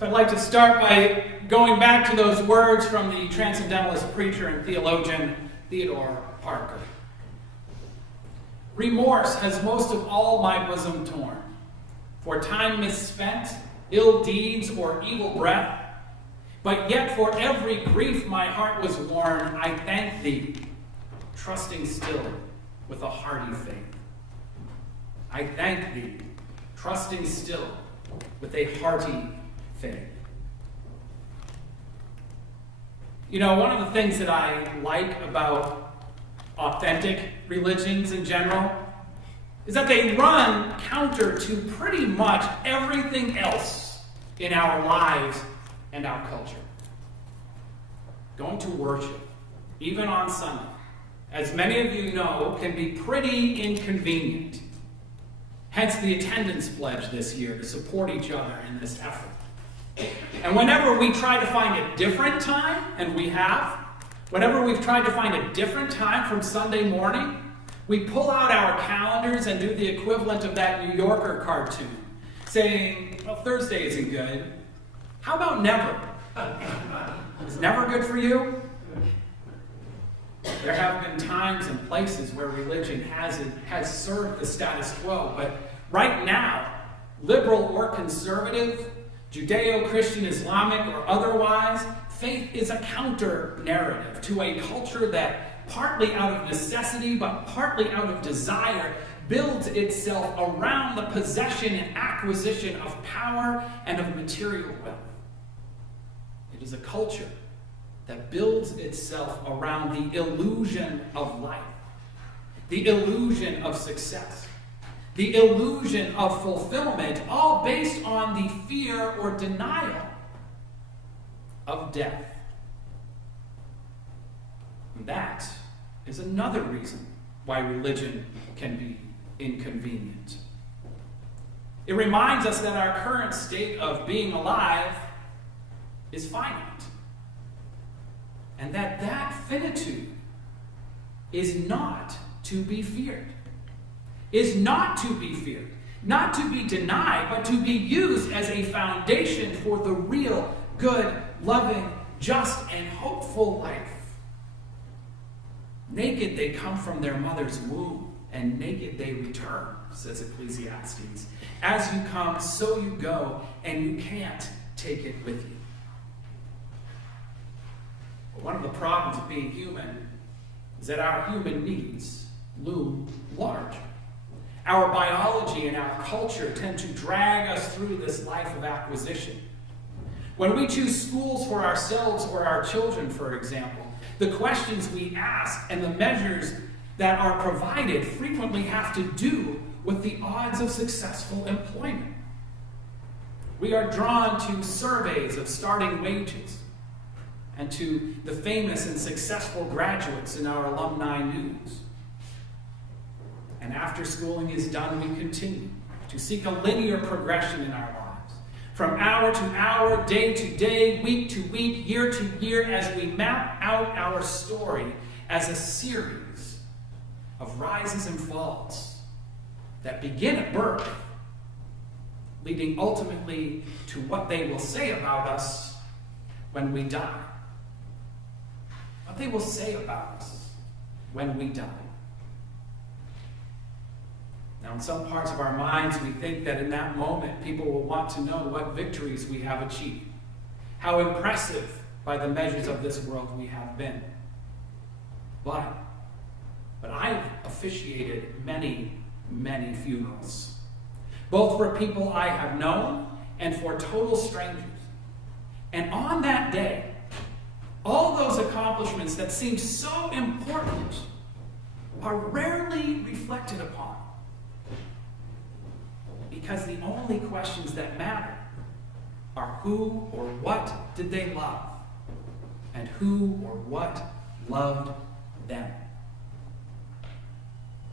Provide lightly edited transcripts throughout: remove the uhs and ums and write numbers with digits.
So I'd like to start by going back to those words from the transcendentalist preacher and theologian Theodore Parker. Remorse has most of all my bosom torn, for time misspent, ill deeds, or evil breath. But yet for every grief my heart was worn, I thank thee, trusting still with a hearty faith. I thank thee, trusting still with a hearty faith. You know, one of the things that I like about authentic religions in general is that they run counter to pretty much everything else in our lives and our culture. Going to worship, even on Sunday, as many of you know, can be pretty inconvenient. Hence the attendance pledge this year to support each other in this effort. And whenever we try to find a different time, and we have, whenever we've tried to find a different time from Sunday morning, we pull out our calendars and do the equivalent of that New Yorker cartoon, saying, well, Thursday isn't good. How about never? Is never good for you? There have been times and places where religion has served the status quo, but right now, liberal or conservative, Judeo-Christian, Islamic, or otherwise, faith is a counter-narrative to a culture that, partly out of necessity, but partly out of desire, builds itself around the possession and acquisition of power and of material wealth. It is a culture that builds itself around the illusion of life, the illusion of success, the illusion of fulfillment, all based on the fear or denial of death. And that is another reason why religion can be inconvenient. It reminds us that our current state of being alive is finite, and that finitude is not to be feared. Is not to be feared, not to be denied, but to be used as a foundation for the real, good, loving, just, and hopeful life. Naked they come from their mother's womb, and naked they return, says Ecclesiastes. As you come, so you go, and you can't take it with you. But one of the problems of being human is that our human needs loom large. Our biology and our culture tend to drag us through this life of acquisition. When we choose schools for ourselves or our children, for example, the questions we ask and the measures that are provided frequently have to do with the odds of successful employment. We are drawn to surveys of starting wages and to the famous and successful graduates in our alumni news. And after schooling is done, we continue to seek a linear progression in our lives, from hour to hour, day to day, week to week, year to year, as we map out our story as a series of rises and falls that begin at birth, leading ultimately to what they will say about us when we die. What they will say about us when we die. Now, in some parts of our minds, we think that in that moment, people will want to know what victories we have achieved, how impressive by the measures of this world we have been. But I've officiated many, many funerals, both for people I have known and for total strangers. And on that day, all those accomplishments that seem so important are rarely reflected upon. Because the only questions that matter are who or what did they love, and who or what loved them.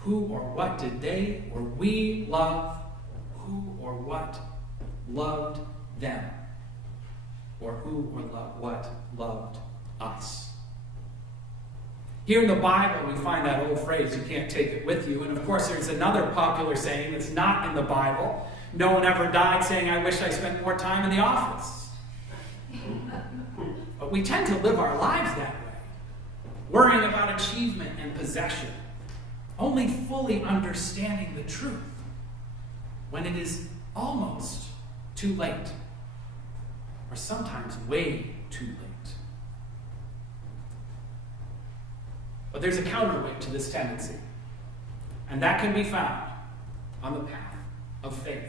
Who or what did they or we love, who or what loved them, or who or what loved us. Here in the Bible, we find that old phrase, you can't take it with you. And of course, there's another popular saying that's not in the Bible. No one ever died saying, I wish I spent more time in the office. we tend to live our lives that way, worrying about achievement and possession, only fully understanding the truth when it is almost too late, or sometimes way too late. But there's a counterweight to this tendency, and that can be found on the path of faith.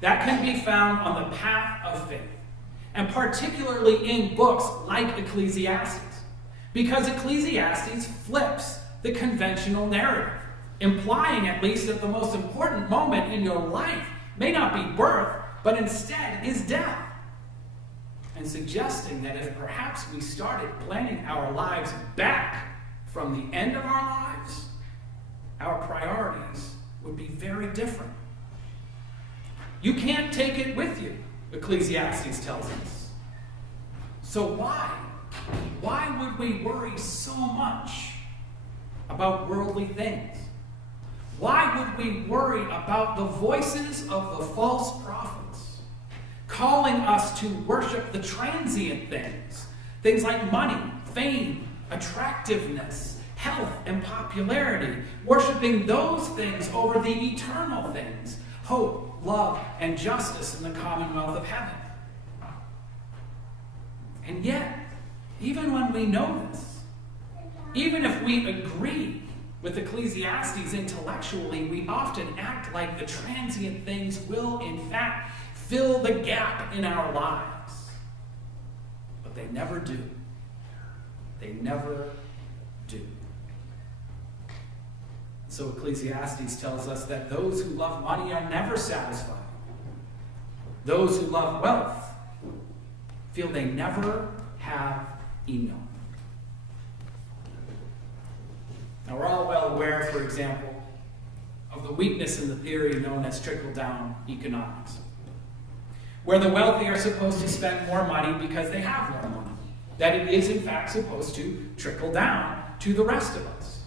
That can be found on the path of faith, and particularly in books like Ecclesiastes, because Ecclesiastes flips the conventional narrative, implying at least that the most important moment in your life may not be birth, but instead is death, and suggesting that if perhaps we started planning our lives back from the end of our lives, our priorities would be very different. You can't take it with you, Ecclesiastes tells us. So why would we worry so much about worldly things? Why would we worry about the voices of the false prophets calling us to worship the transient things? Things like money, fame, attractiveness, health, and popularity. Worshiping those things over the eternal things, hope, love, and justice in the commonwealth of heaven. And yet, even when we know this, even if we agree with Ecclesiastes intellectually, we often act like the transient things will, in fact, fill the gap in our lives. But they never do. They never do. So Ecclesiastes tells us that those who love money are never satisfied. Those who love wealth feel they never have enough. Now, we're all well aware, for example, of the weakness in the theory known as trickle-down economics, where the wealthy are supposed to spend more money because they have more money, that it is, in fact, supposed to trickle down to the rest of us.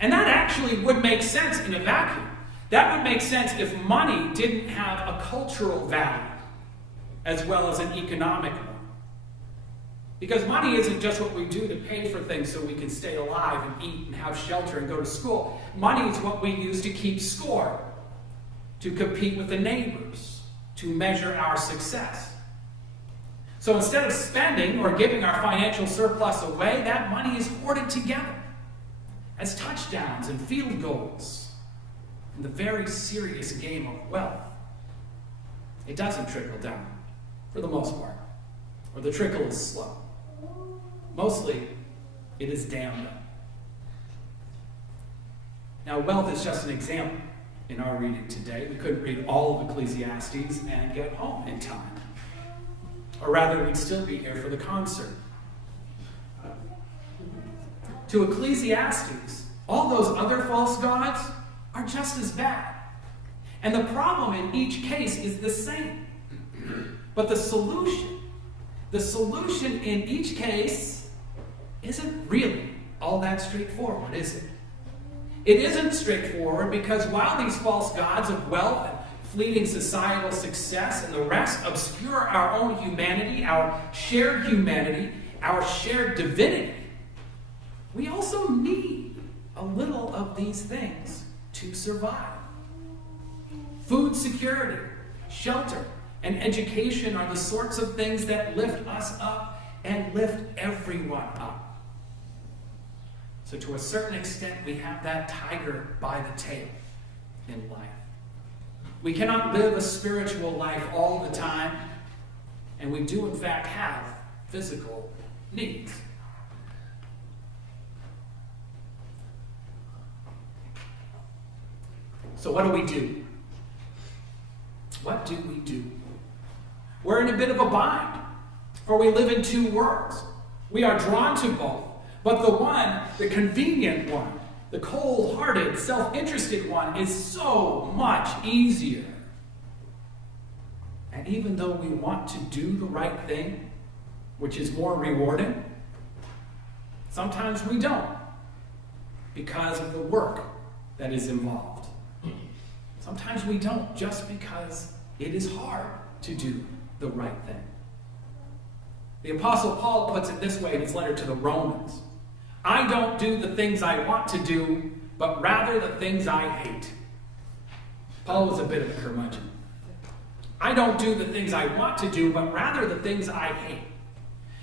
And that actually would make sense in a vacuum. That would make sense if money didn't have a cultural value as well as an economic one. Because money isn't just what we do to pay for things so we can stay alive and eat and have shelter and go to school. Money is what we use to keep score, to compete with the neighbors, to measure our success. So instead of spending or giving our financial surplus away, that money is hoarded together as touchdowns and field goals in the very serious game of wealth. It doesn't trickle down, for the most part, or the trickle is slow. Mostly, it is dammed up. Now, wealth is just an example in our reading today. We couldn't read all of Ecclesiastes and get home in time. Or rather, we'd still be here for the concert. To Ecclesiastes, all those other false gods are just as bad. And the problem in each case is the same. But the solution in each case isn't really all that straightforward, is it? It isn't straightforward because while these false gods of wealth and fleeting societal success and the rest obscure our own humanity, our shared divinity, we also need a little of these things to survive. Food security, shelter, and education are the sorts of things that lift us up and lift everyone up. So to a certain extent, we have that tiger by the tail in life. We cannot live a spiritual life all the time, and we do in fact have physical needs. So what do we do? What do we do? We're in a bit of a bind, for we live in two worlds. We are drawn to both, but the convenient one, the cold-hearted, self-interested one, is so much easier. And even though we want to do the right thing, which is more rewarding, sometimes we don't, because of the work that is involved. Sometimes we don't just because it is hard to do the right thing. The Apostle Paul puts it this way in his letter to the Romans. I don't do the things I want to do, but rather the things I hate. Paul was a bit of a curmudgeon. I don't do the things I want to do, but rather the things I hate.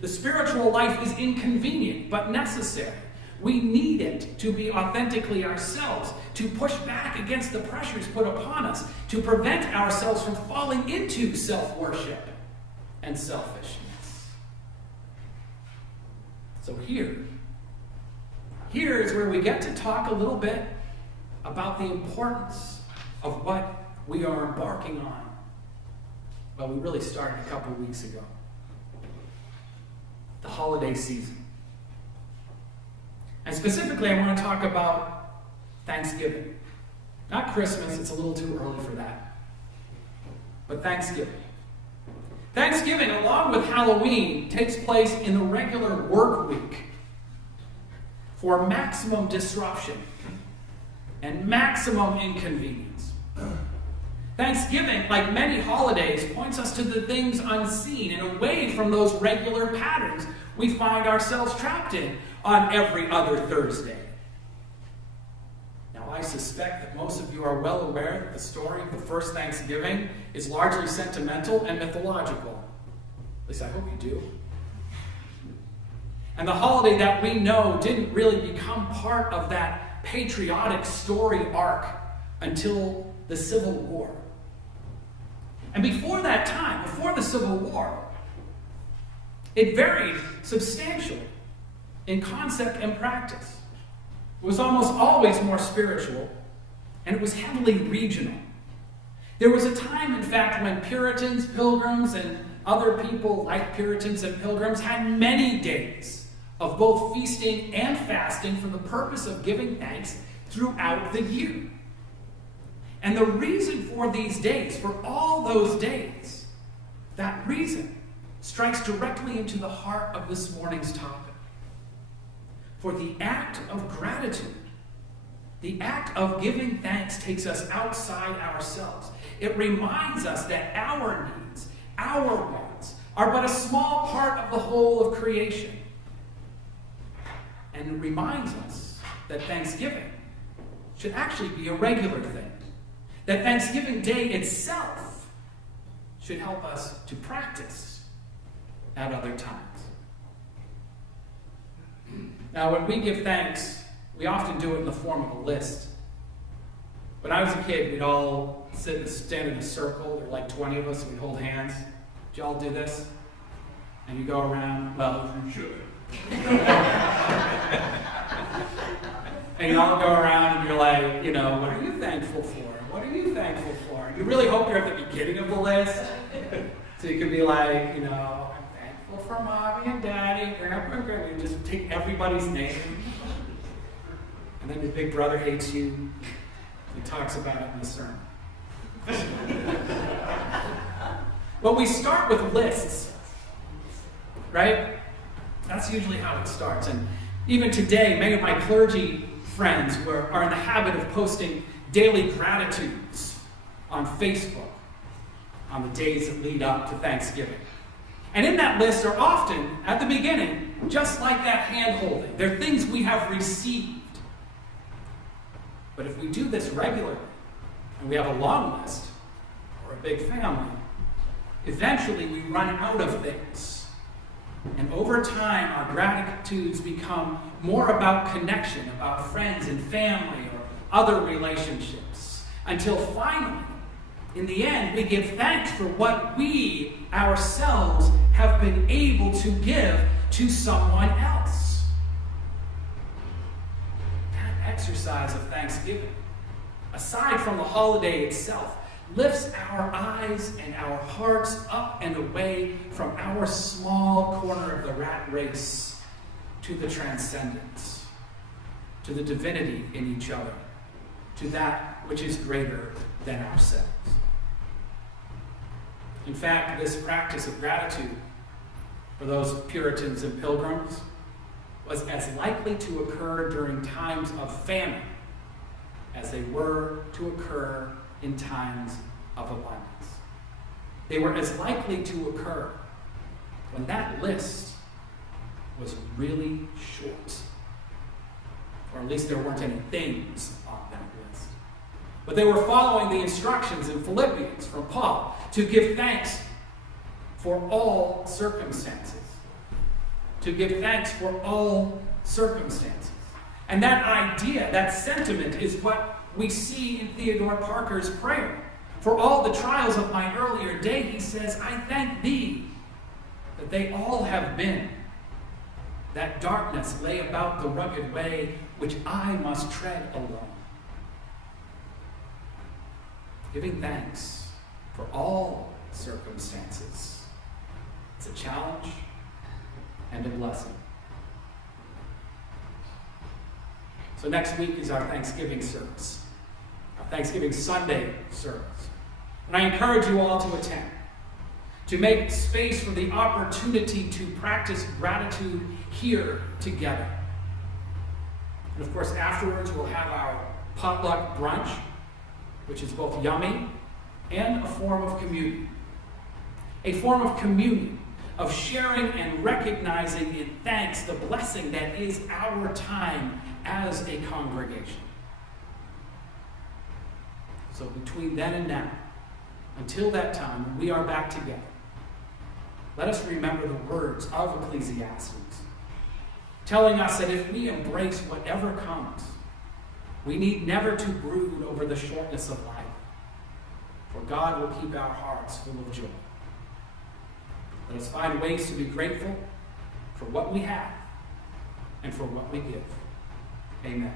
The spiritual life is inconvenient, but necessary. We need it to be authentically ourselves, to push back against the pressures put upon us, to prevent ourselves from falling into self-worship and selfishness. So here is where we get to talk a little bit about the importance of what we are embarking on. Well, we really started a couple weeks ago. The holiday season. And specifically, I want to talk about Thanksgiving. Not Christmas, it's a little too early for that. But Thanksgiving. Thanksgiving, along with Halloween, takes place in the regular work week for maximum disruption and maximum inconvenience. Thanksgiving, like many holidays, points us to the things unseen and away from those regular patterns we find ourselves trapped in on every other Thursday. Now, I suspect that most of you are well aware that the story of the first Thanksgiving is largely sentimental and mythological. At least I hope you do. And the holiday that we know didn't really become part of that patriotic story arc until the Civil War. And before that time, before the Civil War, it varied substantially in concept and practice. It was almost always more spiritual, and it was heavily regional. There was a time, in fact, when Puritans, Pilgrims, and other people like Puritans and Pilgrims had many days of both feasting and fasting for the purpose of giving thanks throughout the year. And the reason for these days, for all those days, that reason strikes directly into the heart of this morning's topic. For the act of gratitude, the act of giving thanks takes us outside ourselves. It reminds us that our needs, our wants, are but a small part of the whole of creation. And it reminds us that Thanksgiving should actually be a regular thing. That Thanksgiving Day itself should help us to practice at other times. Now, when we give thanks, we often do it in the form of a list. When I was a kid, we'd all stand in a circle. There were like 20 of us, and we'd hold hands. Did you all do this? And you go around, well, you should. And you all go around and you're like, what are you thankful for? What are you thankful for? You really hope you're at the beginning of the list. So you could be like, I'm thankful for mommy and daddy, grandpa and grandma. You just take everybody's name. And then your big brother hates you. He talks about it in the sermon. But we start with lists, right? That's usually how it starts. And even today, many of my clergy friends are in the habit of posting daily gratitudes on Facebook on the days that lead up to Thanksgiving. And in that list are often, at the beginning, just like that hand-holding. They're things we have received. But if we do this regularly, and we have a long list, or a big family, eventually we run out of things. And over time, our gratitudes become more about connection, about friends and family, or other relationships, until finally, in the end, we give thanks for what we ourselves have been able to give to someone else. That exercise of thanksgiving, aside from the holiday itself, lifts our eyes and our hearts up and away from our small corner of the rat race to the transcendence, to the divinity in each other, to that which is greater than ourselves. In fact, this practice of gratitude for those Puritans and Pilgrims was as likely to occur during times of famine as they were to occur in times of abundance. They were as likely to occur when that list was really short. Or at least there weren't any things on that list. But they were following the instructions in Philippians from Paul to give thanks for all circumstances. To give thanks for all circumstances. And that idea, that sentiment, is what we see in Theodore Parker's prayer. For all the trials of my earlier day, he says, I thank thee that they all have been. That darkness lay about the rugged way which I must tread alone. Giving thanks for all circumstances. It's a challenge and a blessing. So next week is our Thanksgiving service, our Thanksgiving Sunday service. And I encourage you all to attend, to make space for the opportunity to practice gratitude here together. And of course, afterwards we'll have our potluck brunch, which is both yummy and a form of communion. A form of communion, of sharing and recognizing in thanks the blessing that is our time as a congregation. So between then and now, until that time when we are back together, let us remember the words of Ecclesiastes, telling us that if we embrace whatever comes, we need never to brood over the shortness of life, for God will keep our hearts full of joy. Let us find ways to be grateful for what we have and for what we give. Amen.